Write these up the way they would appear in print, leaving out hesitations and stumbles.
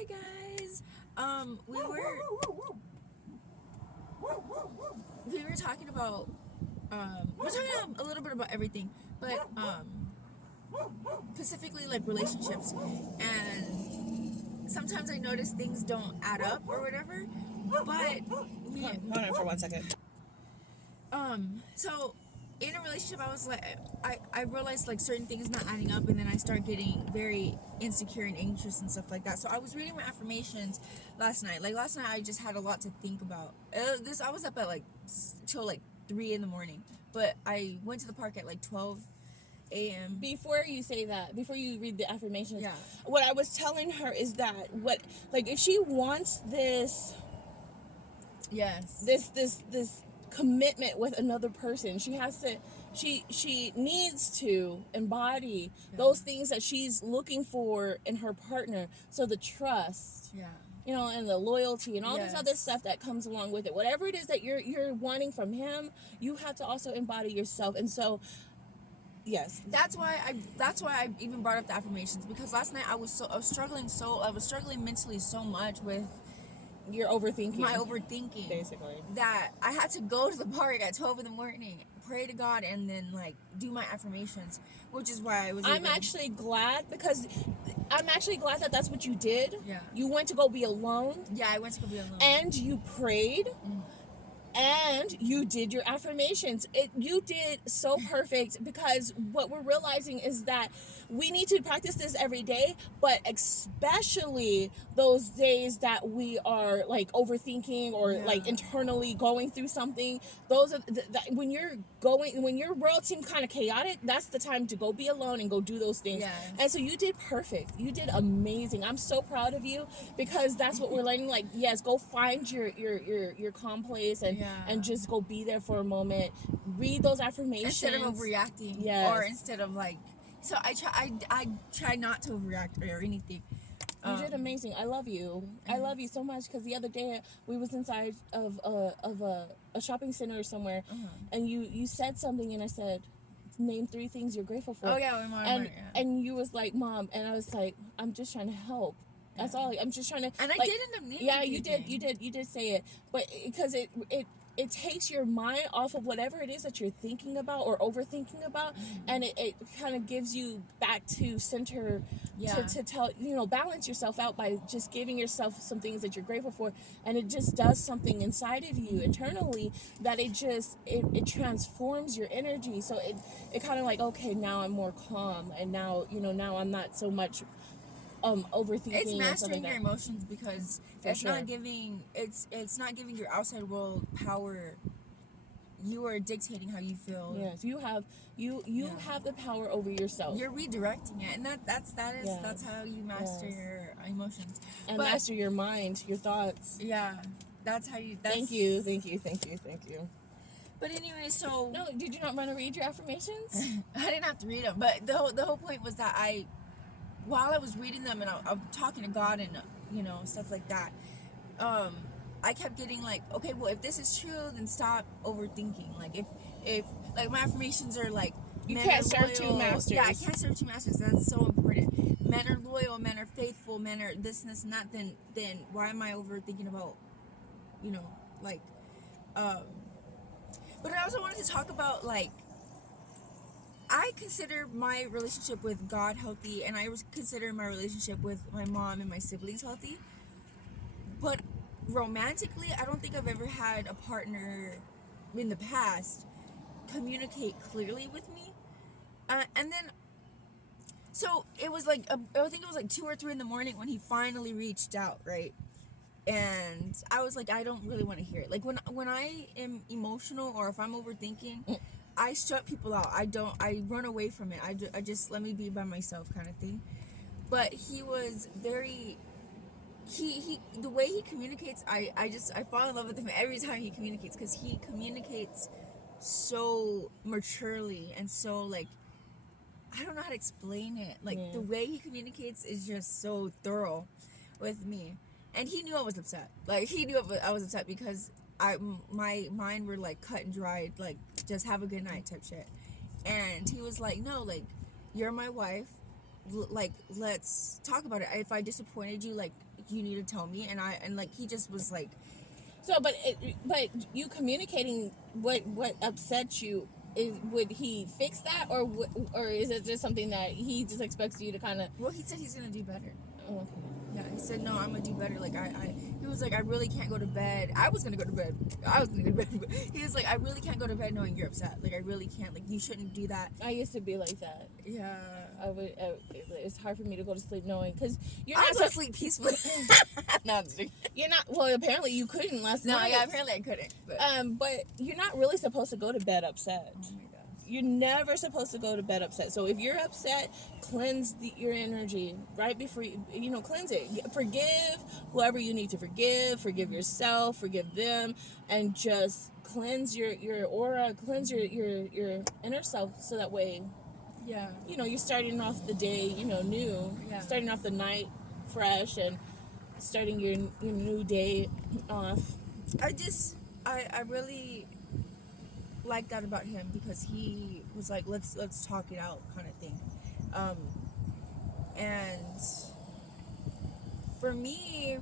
Hi guys. We were talking about we're talking a little bit about everything, but specifically like relationships, and sometimes I notice things don't add up or whatever. But Hold on for 1 second. So in a relationship, I was like, I realized like certain things not adding up, and then I start getting very insecure and anxious and stuff like that. So I was reading my affirmations last night. Like last night, I just had a lot to think about. I was up at like till like 3 in the morning, but I went to the park at like 12 a.m. Before you say that, before you read the affirmations, Yeah. what I was telling her is that if she wants this Yes. this commitment with another person, she needs to embody those things that she's looking for in her partner. So the trust, and the loyalty and all this other stuff that comes along with it. Whatever it is that you're wanting from him, you have to also embody yourself. And so, yes, that's why I even brought up the affirmations, because last night I was struggling mentally so much with you're overthinking. My overthinking, basically, that I had to go to the park at 12 in the morning, pray to God, and then like do my affirmations, which is why I'm actually glad that that's what you did. Yeah. You went to go be alone. Yeah, I went to go be alone. And you prayed. And you did your affirmations. You did so perfect, because what we're realizing is that we need to practice this every day, but especially those days that we are like overthinking or like internally going through something. Those are when your world seems kind of chaotic, that's the time to go be alone and go do those things. Yes. And so you did perfect. You did amazing. I'm so proud of you, because that's what we're learning. Like, yes, go find your calm place and just go be there for a moment. Read those affirmations instead of overreacting. Yes. Or instead of like, so I try not to overreact or anything. You did amazing. I love you. I love you so much, because the other day we was inside of a shopping center or somewhere, and you said something, and I said, name 3 things you're grateful for. Oh yeah, and you was like, Mom, and I was like, I'm just trying to help. That's all. I'm just trying to. And I did end up naming. Yeah, you did say it, but because it takes your mind off of whatever it is that you're thinking about or overthinking about, and it kind of gives you back to center, to tell, balance yourself out by just giving yourself some things that you're grateful for, and it just does something inside of you internally that it transforms your energy. So it kind of like, okay, now I'm more calm, and now now I'm not so much overthinking. It's mastering like your emotions, because it's not giving your outside world power. You are dictating how you feel. Yes, you have the power over yourself. You're redirecting it, and that's how you master your emotions and master your mind, your thoughts. Yeah, that's how you. Thank you. But anyway, so no, did you not want to read your affirmations? I didn't have to read them, but the whole point was that while I was reading them and I'm talking to God and stuff like that, I kept getting like, okay, well, if this is true, then stop overthinking. Like if like my affirmations are like, you can't serve 2 masters. Yeah, I can't serve 2 masters. That's so important. Men are loyal, men are faithful, men are this and this and that. Then why am I overthinking about, like, but I also wanted to talk about like, I consider my relationship with God healthy, and I consider my relationship with my mom and my siblings healthy. But romantically, I don't think I've ever had a partner in the past communicate clearly with me. And then, so it was like, I think it was like 2 or 3 in the morning when he finally reached out, right? And I was like, I don't really want to hear it. Like when I am emotional, or if I'm overthinking, I shut people out. I run away from it. I just let me be by myself, kind of thing. But he was very, the way he communicates, I fall in love with him every time he communicates, because he communicates so maturely and so like, I don't know how to explain it. Like the way he communicates is just so thorough with me. And he knew I was upset. Like he knew I was upset, because my mind were like cut and dried, like just have a good night type shit. And he was like, no, like, you're my wife, like, let's talk about it. If I disappointed you, like, you need to tell me, and like he just was like, So, but you communicating what upsets you, would he fix that, or is it just something that he just expects you to kind of? well, he said he's gonna do better. Oh, okay. Yeah, he said, no, I'm gonna do better. Like, he was like, I really can't go to bed. I was gonna go to bed. But he was like, I really can't go to bed knowing you're upset. Like, I really can't. Like, you shouldn't do that. I used to be like that. Yeah. It's hard for me to go to sleep knowing, because you're I not was so asleep peacefully. No, I'm just joking. you're not. Well, apparently you couldn't last No, night. yeah, apparently I couldn't. But you're not really supposed to go to bed upset. Oh my gosh. You're never supposed to go to bed upset. So if you're upset, cleanse your energy right before cleanse it. Forgive whoever you need to forgive. Forgive yourself. Forgive them, and just cleanse your aura. Cleanse your inner self, so that way, Yeah. you're starting off the day, new. Yeah. Starting off the night fresh, and starting your new day off. I really like that about him, because he was like, let's talk it out, kind of thing. And for me,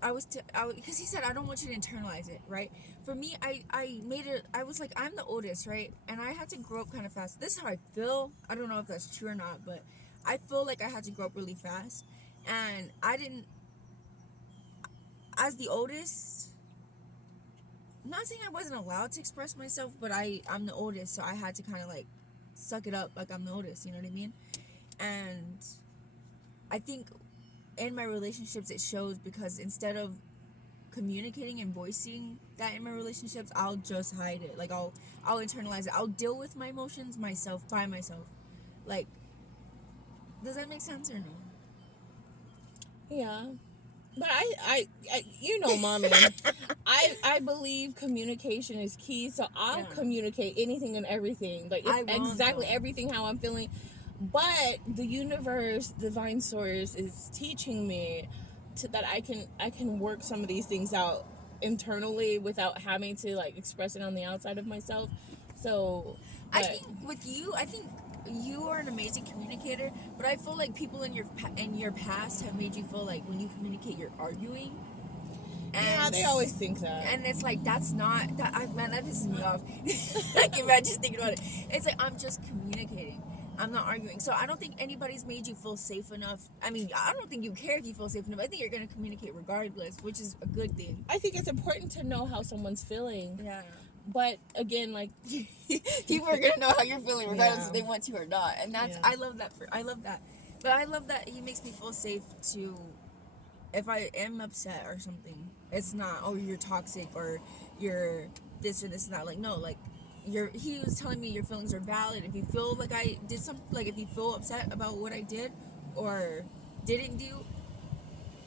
because he said, I don't want you to internalize it, right? For me, I made it, I was like, I'm the oldest, right? And I had to grow up kind of fast. This is how I feel. I don't know if that's true or not, but I feel like I had to grow up really fast. And I didn't, as the oldest, I'm not saying I wasn't allowed to express myself, but I'm the oldest, so I had to kind of like suck it up like I'm the oldest, you know what I mean? And I think in my relationships it shows, because instead of communicating and voicing that in my relationships, I'll just hide it. Like I'll internalize it. I'll deal with my emotions myself, by myself. Like, does that make sense or no? Yeah. But I mommy, I believe communication is key, so I'll communicate anything and everything, like exactly everything how I'm feeling. But the universe, divine source, is teaching me that I can work some of these things out internally without having to like express it on the outside of myself. So I think with you, you are an amazing communicator, but I feel like people in your past have made you feel like when you communicate you're arguing. And yeah, they always think that. And it's like, that's not that. Man, that pisses me off. Like, imagine thinking about it. It's like, I'm just communicating. I'm not arguing. So I don't think anybody's made you feel safe enough. I mean, I don't think you care if you feel safe enough. I think you're going to communicate regardless, which is a good thing. I think it's important to know how someone's feeling. Yeah. But again, like, people are gonna know how you're feeling regardless if they want to or not, and that's I love that. But I love that he makes me feel safe to, if I am upset or something, it's not, oh, you're toxic or you're this or this and that. Like, no, like he was telling me your feelings are valid. If you feel like I did something, like if you feel upset about what I did or didn't do,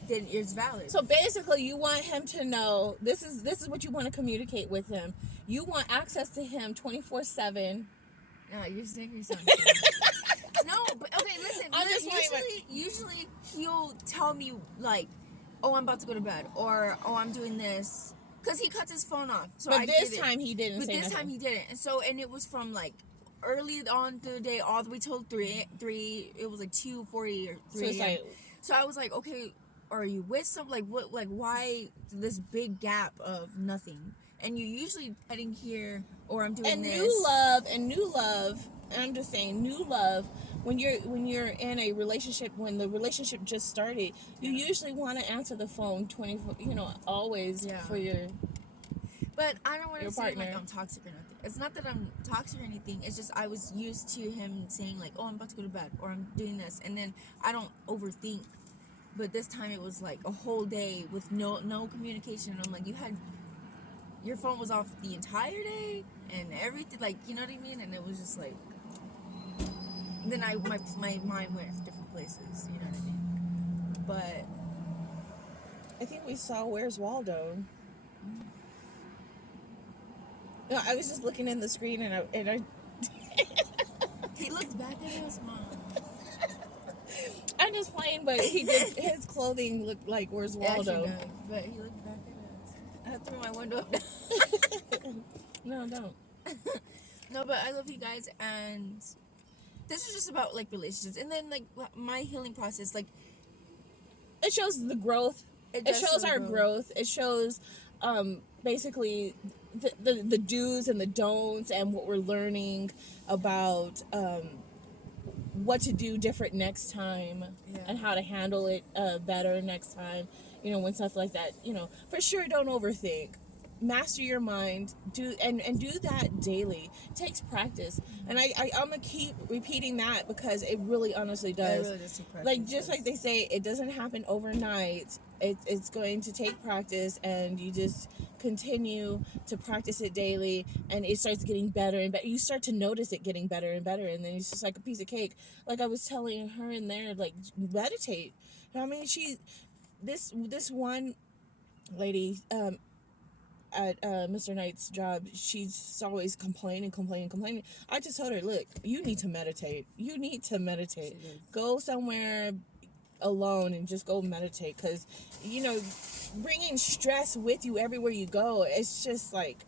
then it's valid. So basically, you want him to know this is what you want to communicate with him. You want access to him 24/7. No, you're just making me sound. No, but okay, listen. Usually he'll tell me like, "Oh, I'm about to go to bed," or "Oh, I'm doing this," because he cuts his phone off. So but this time he didn't. But this time he didn't, and so it was from like early on through the day all the way till 3. It was like 2:40 or 3. So it's like, so I was like, okay. Are you with some, like, what, like, why this big gap of nothing? And you're usually heading here, or I'm doing this. And new love, and I'm just saying, new love, when you're in a relationship, when the relationship just started, you usually want to answer the phone 24, always for your. But I don't want to say partner. like I'm toxic or nothing. It's not that I'm toxic or anything. It's just I was used to him saying like, oh, I'm about to go to bed, or I'm doing this, and then I don't overthink. But this time it was like a whole day with no communication. And I'm like, your phone was off the entire day and everything, like, you know what I mean? And it was just like, then my mind went different places, you know what I mean? But I think we saw Where's Waldo. No, I was just looking in the screen and I he looked back at us, Mom. I'm just playing, but he did. His clothing looked like Where's Waldo. Does, but he looked back at us. I threw my window up. No, don't. No, but I love you guys, and this is just about like relationships, and then like my healing process. Like, it shows the growth. It does shows show our growth. growth. It shows basically the do's and the don'ts and what we're learning about what to do different next time Yeah. and how to handle it better next time. You know, when stuff like that, you know, for sure don't overthink. Master your mind, do that daily. It takes practice. And I'm gonna keep repeating that because it really honestly does. It really does take practice. Like, just like they say, it doesn't happen overnight. It's going to take practice, and you just continue to practice it daily, and it starts getting better and better. You start to notice it getting better and better, and then it's just like a piece of cake. Like I was telling her in there, like, meditate. I mean, this one lady at Mr. Knight's job, she's always complaining. I just told her, look, you need to meditate. Go somewhere alone and just go meditate, because, you know, bringing stress with you everywhere you go, it's just like,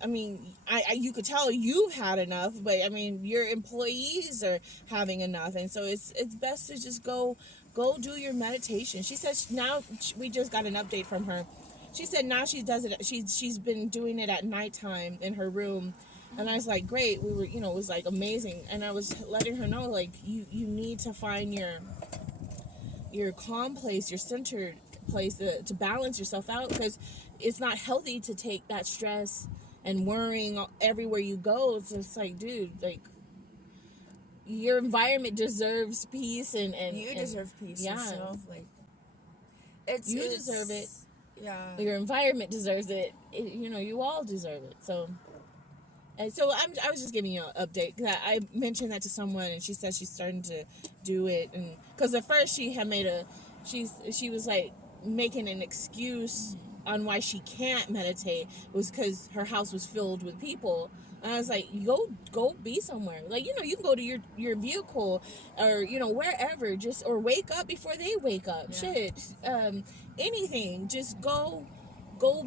I mean, you could tell you've had enough, but I mean, your employees are having enough, and so it's best to just go do your meditation. She says now, we just got an update from her. She said now she does it. She's been doing it at nighttime in her room, and I was like, great. We were, you know, it was like amazing, and I was letting her know, like, you need to find your calm place, your centered place to balance yourself out, because it's not healthy to take that stress and worrying everywhere you go. So it's like, dude, like, your environment deserves peace, and you deserve peace. Yeah, yourself. Like, you deserve it. Yeah. Your environment deserves it. You know, you all deserve it. So, and so I was just giving you an update. I mentioned that to someone, and she said she's starting to do it, and because at first she had made she was like making an excuse on why she can't meditate, was because her house was filled with people. And I was like, go be somewhere. Like, you know, you can go to your vehicle, or, you know, wherever, just, or wake up before they wake up. Yeah. Shit. Anything. Just go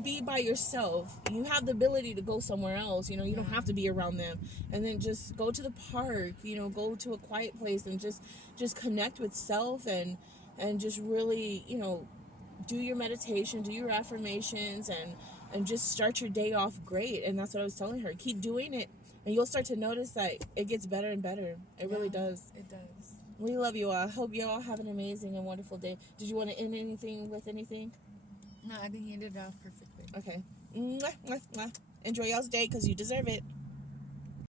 be by yourself. You have the ability to go somewhere else. You know, you don't have to be around them. And then just go to the park, you know, go to a quiet place, and just connect with self, and just really, you know, do your meditation, do your affirmations, and just start your day off great. And that's what I was telling her. Keep doing it, and you'll start to notice that it gets better and better. It really does. It does. We love you all. I hope you all have an amazing and wonderful day. Did you want to end anything with anything? No, I think you ended it off perfectly. Okay. Mwah, mwah, mwah. Enjoy y'all's day, because you deserve it.